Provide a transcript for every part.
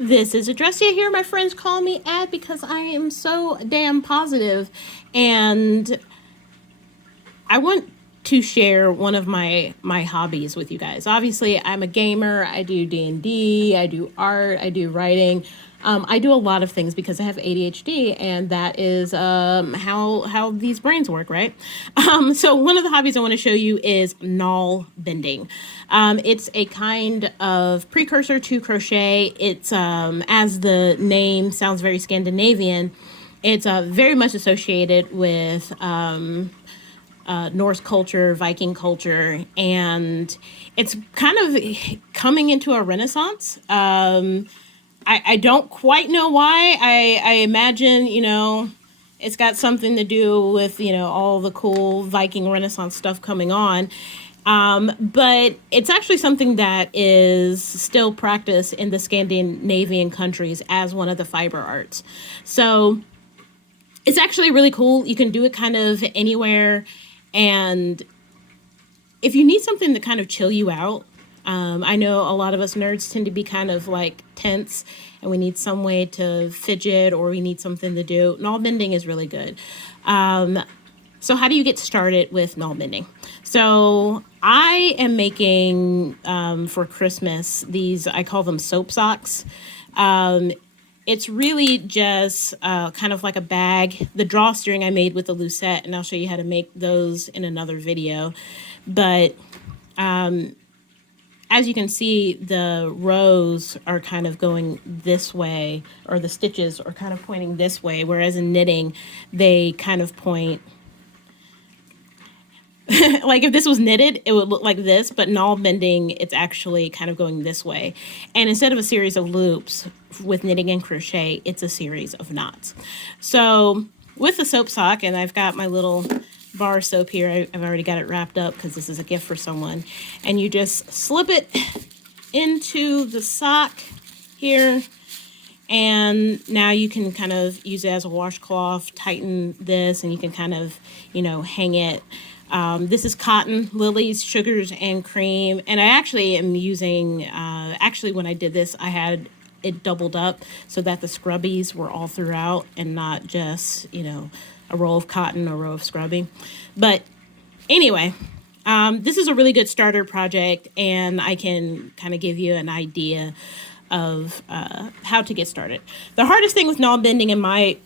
This is Adressia here. My friends call me Ad because I am so damn positive, and I want to share one of my hobbies with you guys. Obviously, I'm a gamer. I do D&D. I do art. I do writing. I do a lot of things because I have ADHD, and that is how these brains work, right? So one of the hobbies I want to show you is Nalbinding. It's a kind of precursor to crochet. It's as the name sounds very Scandinavian. It's very much associated with Norse culture, Viking culture, and it's kind of coming into a renaissance. I don't quite know why. I imagine, it's got something to do with, all the cool Viking Renaissance stuff coming on. But it's actually something that is still practiced in the Scandinavian countries as one of the fiber arts. So it's actually really cool. You can do it kind of anywhere. And if you need something to kind of chill you out, I know a lot of us nerds tend to be kind of like tense and we need some way to fidget or we need something to do. Nalbinding is really good. So how do you get started with Nalbinding? So I am making, for Christmas, these, I call them soap socks. It's really just kind of like a bag. The drawstring I made with the lucette, and I'll show you how to make those in another video. But as you can see, the rows are kind of going this way, or the stitches are kind of pointing this way, whereas in knitting, they kind of point like if this was knitted, it would look like this, but Nalbinding, it's actually kind of going this way. And instead of a series of loops with knitting and crochet, it's a series of knots. So with the soap sock, and I've got my little bar soap here, I've already got it wrapped up because this is a gift for someone. And you just slip it into the sock here. And now you can kind of use it as a washcloth, tighten this, and you can kind of, hang it. This is cotton, lilies, sugars, and cream. And I actually am using, when I did this, I had it doubled up so that the scrubbies were all throughout and not just, a roll of cotton, a row of scrubbing. But anyway, this is a really good starter project, and I can kind of give you an idea of how to get started. The hardest thing with Nalbinding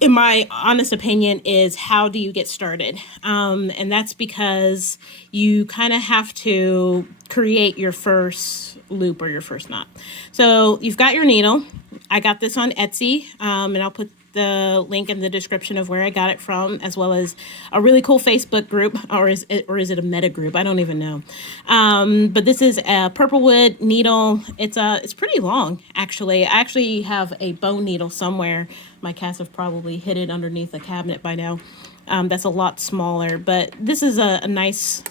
in my honest opinion, is how do you get started? And that's because you kind of have to create your first loop or your first knot. So you've got your needle. I got this on Etsy, and I'll put the link in the description of where I got it from, as well as a really cool Facebook group, or is it a meta group? I don't even know. But this is a purplewood needle. It's pretty long, actually. I actually have a bone needle somewhere. My cats have probably hid it underneath a cabinet by now. That's a lot smaller, but this is a nice,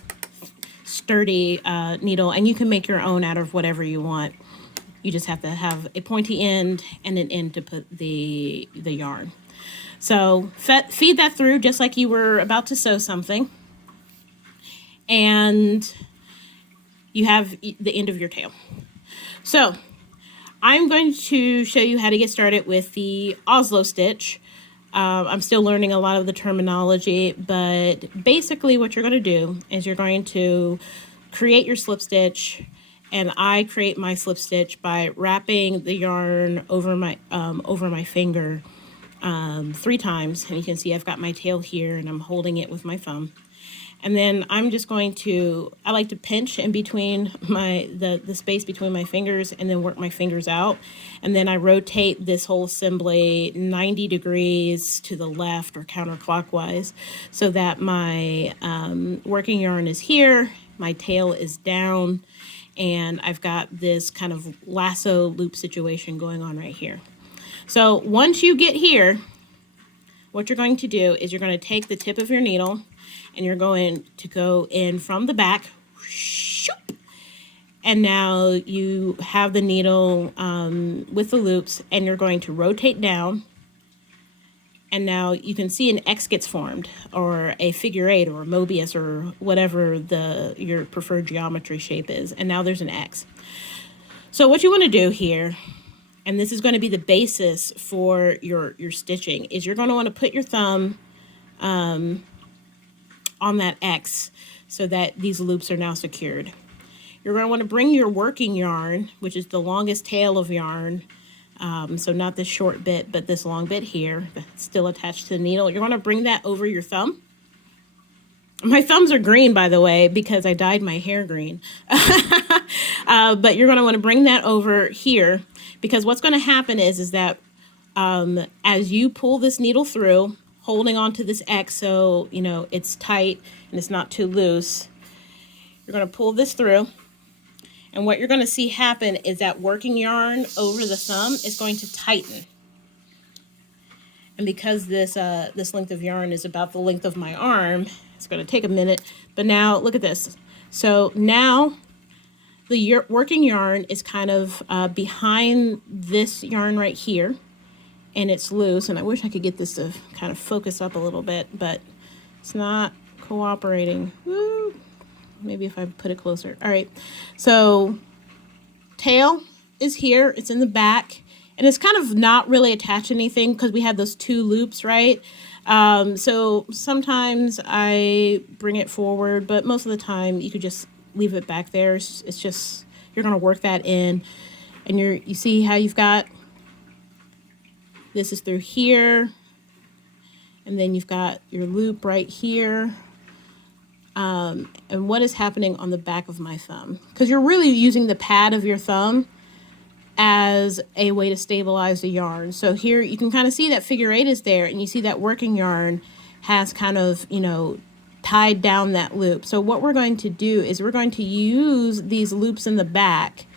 sturdy needle, and you can make your own out of whatever you want. You just have to have a pointy end and an end to put the yarn. So feed that through just like you were about to sew something. And you have the end of your tail. So I'm going to show you how to get started with the Oslo stitch. I'm still learning a lot of the terminology, but basically what you're going to do is you're going to create your slip stitch. And I create my slip stitch by wrapping the yarn over my finger 3 times. And you can see I've got my tail here and I'm holding it with my thumb. And then I'm just going to, I like to pinch in between the space between my fingers and then work my fingers out. And then I rotate this whole assembly 90 degrees to the left or counterclockwise so that my working yarn is here, my tail is down, and I've got this kind of lasso loop situation going on right here. So once you get here, what you're going to do is you're going to take the tip of your needle and you're going to go in from the back. And now you have the needle with the loops, and you're going to rotate down. And now you can see an X gets formed, or a figure 8, or a Mobius, or whatever your preferred geometry shape is. And now there's an X. So what you want to do here and this is going to be the basis for your stitching, is you're going to want to put your thumb on that X so that these loops are now secured. You're going to want to bring your working yarn, which is the longest tail of yarn, so not this short bit, but this long bit here, that's still attached to the needle. You're going to bring that over your thumb. My thumbs are green, by the way, because I dyed my hair green. But you're going to want to bring that over here, because what's going to happen is that as you pull this needle through, holding on to this X so, you know, it's tight and it's not too loose, you're going to pull this through. And what you're going to see happen is that working yarn over the thumb is going to tighten. And because this length of yarn is about the length of my arm, it's going to take a minute. But now look at this. So now the working yarn is kind of behind this yarn right here, and it's loose. And I wish I could get this to kind of focus up a little bit, but it's not cooperating. Woo. Maybe if I put it closer. All right, so tail is here, it's in the back, and it's kind of not really attached to anything because we have those two loops, right? So sometimes I bring it forward, but most of the time you could just leave it back there. It's just, you're gonna work that in, and you see how you've got, this is through here, and then you've got your loop right here. And what is happening on the back of my thumb, because you're really using the pad of your thumb as a way to stabilize the yarn. So here you can kind of see that figure 8 is there, and you see that working yarn has kind of, you know, tied down that loop. So what we're going to do is we're going to use these loops in the back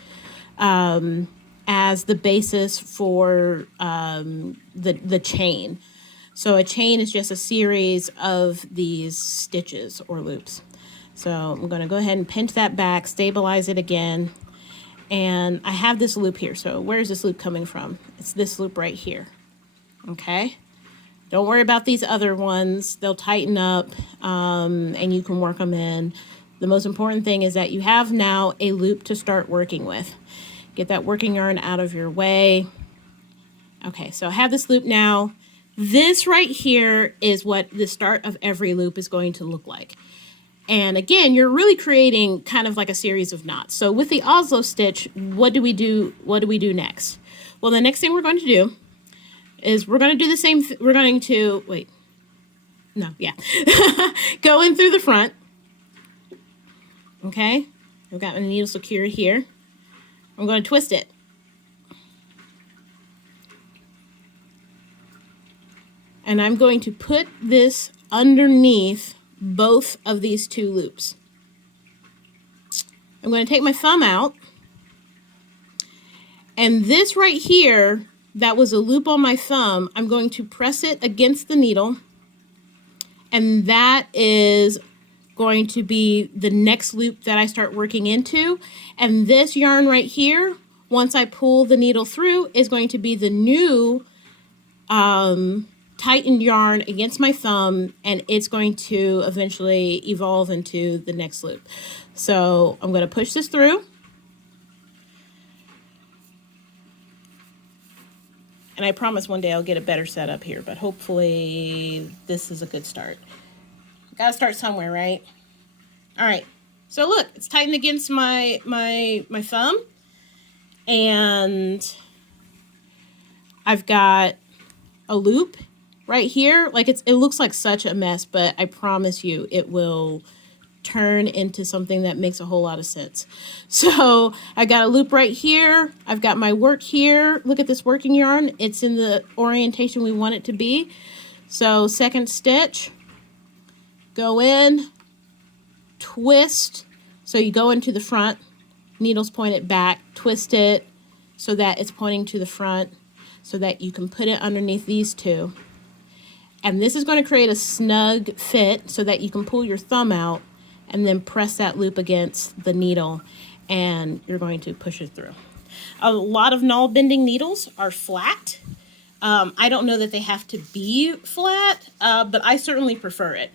as the basis for the chain. So a chain is just a series of these stitches or loops. So I'm going to go ahead and pinch that back, stabilize it again. And I have this loop here. So where's this loop coming from? It's this loop right here. Okay. Don't worry about these other ones. They'll tighten up and you can work them in. The most important thing is that you have now a loop to start working with. Get that working yarn out of your way. Okay, so I have this loop now. This right here is what the start of every loop is going to look like. And again, you're really creating kind of like a series of knots. So with the Oslo stitch, what do we do? What do we do next? Well, the next thing we're going to do is we're going to do the same. We're going to, wait, no, yeah. Go in through the front. Okay, I've got my needle secured here. I'm going to twist it. And I'm going to put this underneath both of these two loops. I'm going to take my thumb out, and this right here, that was a loop on my thumb, I'm going to press it against the needle, and that is going to be the next loop that I start working into. And this yarn right here, once I pull the needle through, is going to be the new tightened yarn against my thumb, and it's going to eventually evolve into the next loop. So I'm going to push this through, and I promise one day I'll get a better setup here, but hopefully this is a good start. Gotta start somewhere, right? All right, so look, it's tightened against my thumb, and I've got a loop right here. Like it looks like such a mess, but I promise you it will turn into something that makes a whole lot of sense. So I got a loop right here. I've got my work here. Look at this working yarn. It's in the orientation we want it to be. So second stitch, go in, twist. So you go into the front, needles pointed back, twist it so that it's pointing to the front so that you can put it underneath these two. And this is going to create a snug fit so that you can pull your thumb out and then press that loop against the needle, and you're going to push it through. A lot of Nalbinding needles are flat. I don't know that they have to be flat, but I certainly prefer it.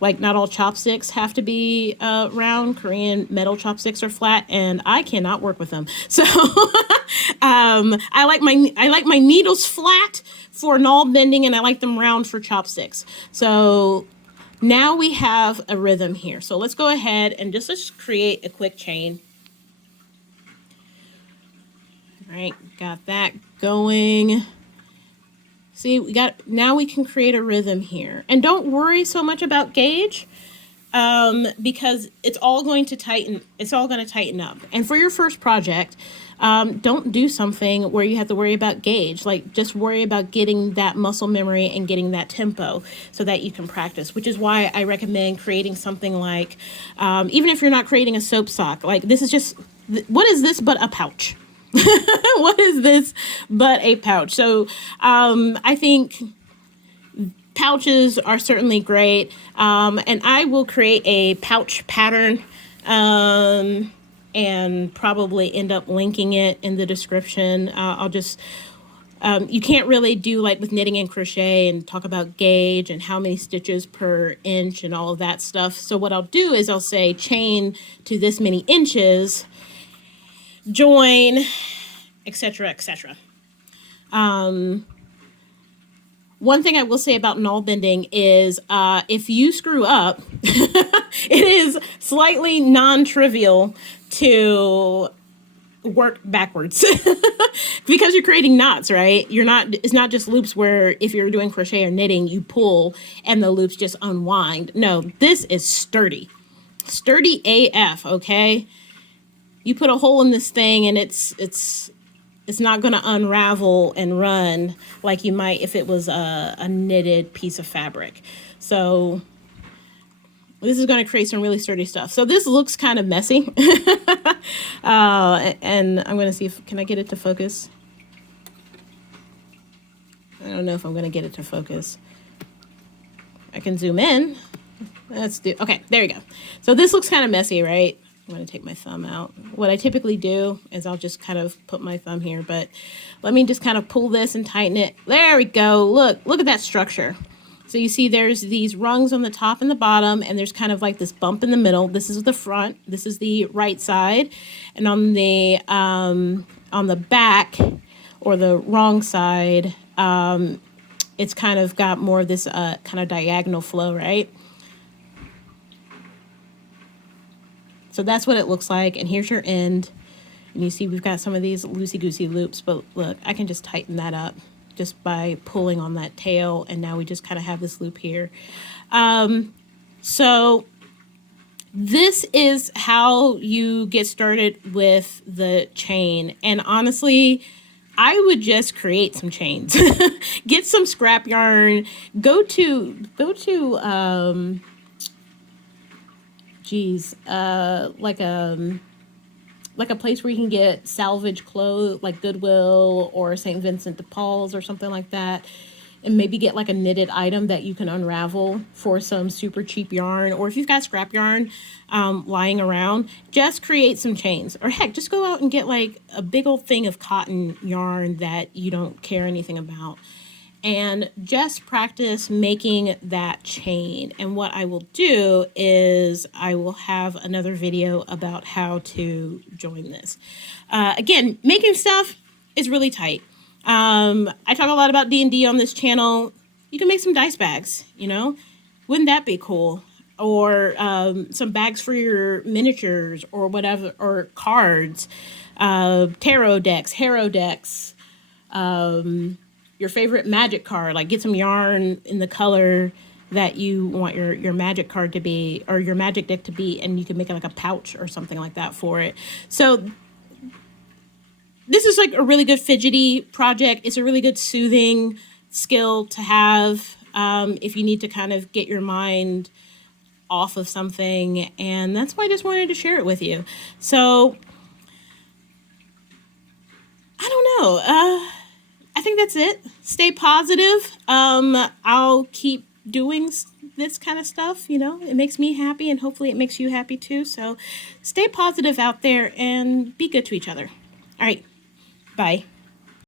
Like, not all chopsticks have to be round. Korean metal chopsticks are flat, and I cannot work with them. So I like my needles flat for Nalbinding, and I like them round for chopsticks. So now we have a rhythm here. So let's go ahead and let's create a quick chain. All right, got that going. See, now we can create a rhythm here. And don't worry so much about gauge, because it's all going to tighten. It's all going to tighten up. And for your first project, don't do something where you have to worry about gauge. Like, just worry about getting that muscle memory and getting that tempo so that you can practice, which is why I recommend creating something like, even if you're not creating a soap sock, like this is just, what is this but a pouch? What is this but a pouch? So I think pouches are certainly great. And I will create a pouch pattern and probably end up linking it in the description. I'll just, you can't really do like with knitting and crochet and talk about gauge and how many stitches per inch and all of that stuff. So what I'll do is I'll say chain to this many inches, join, etc., etc. One thing I will say about Nalbinding is if you screw up, it is slightly non-trivial to work backwards because you're creating knots, right? It's not just loops where if you're doing crochet or knitting, you pull and the loops just unwind. No, this is sturdy AF, okay? You put a hole in this thing and it's not going to unravel and run like you might if it was a knitted piece of fabric. So this is going to create some really sturdy stuff. So this looks kind of messy. And I'm going to see can I get it to focus? I don't know if I'm going to get it to focus. I can zoom in. Okay, there you go. So this looks kind of messy, right? I'm going to take my thumb out. What I typically do is I'll just kind of put my thumb here, but let me just kind of pull this and tighten it. There we go. Look at that structure. So you see there's these rungs on the top and the bottom, and there's kind of like this bump in the middle. This is the front. This is the right side. And on the back or the wrong side, it's kind of got more of this kind of diagonal flow, right? So that's what it looks like. And here's your end. And you see we've got some of these loosey-goosey loops, but look, I can just tighten that up just by pulling on that tail. And now we just kind of have this loop here. So this is how you get started with the chain. And honestly, I would just create some chains. Get some scrap yarn. Go to like a place where you can get salvage clothes, like Goodwill or St. Vincent de Paul's or something like that, and maybe get like a knitted item that you can unravel for some super cheap yarn. Or if you've got scrap yarn lying around, just create some chains. Or heck, just go out and get like a big old thing of cotton yarn that you don't care anything about, and just practice making that chain. And what I will do is I will have another video about how to join this. Again, making stuff is really tight. I talk a lot about D&D on this channel. You can make some dice bags, you know? Wouldn't that be cool? Or some bags for your miniatures or whatever, or cards, tarot decks, hero decks, your favorite magic card. Like, get some yarn in the color that you want your magic card to be, or your magic deck to be, and you can make it like a pouch or something like that for it. So this is like a really good fidgety project. It's a really good soothing skill to have if you need to kind of get your mind off of something. And that's why I just wanted to share it with you. So I don't know. I think that's it. Stay positive. I'll keep doing this kind of stuff. You know, it makes me happy, and hopefully it makes you happy too. So stay positive out there and be good to each other. All right. Bye.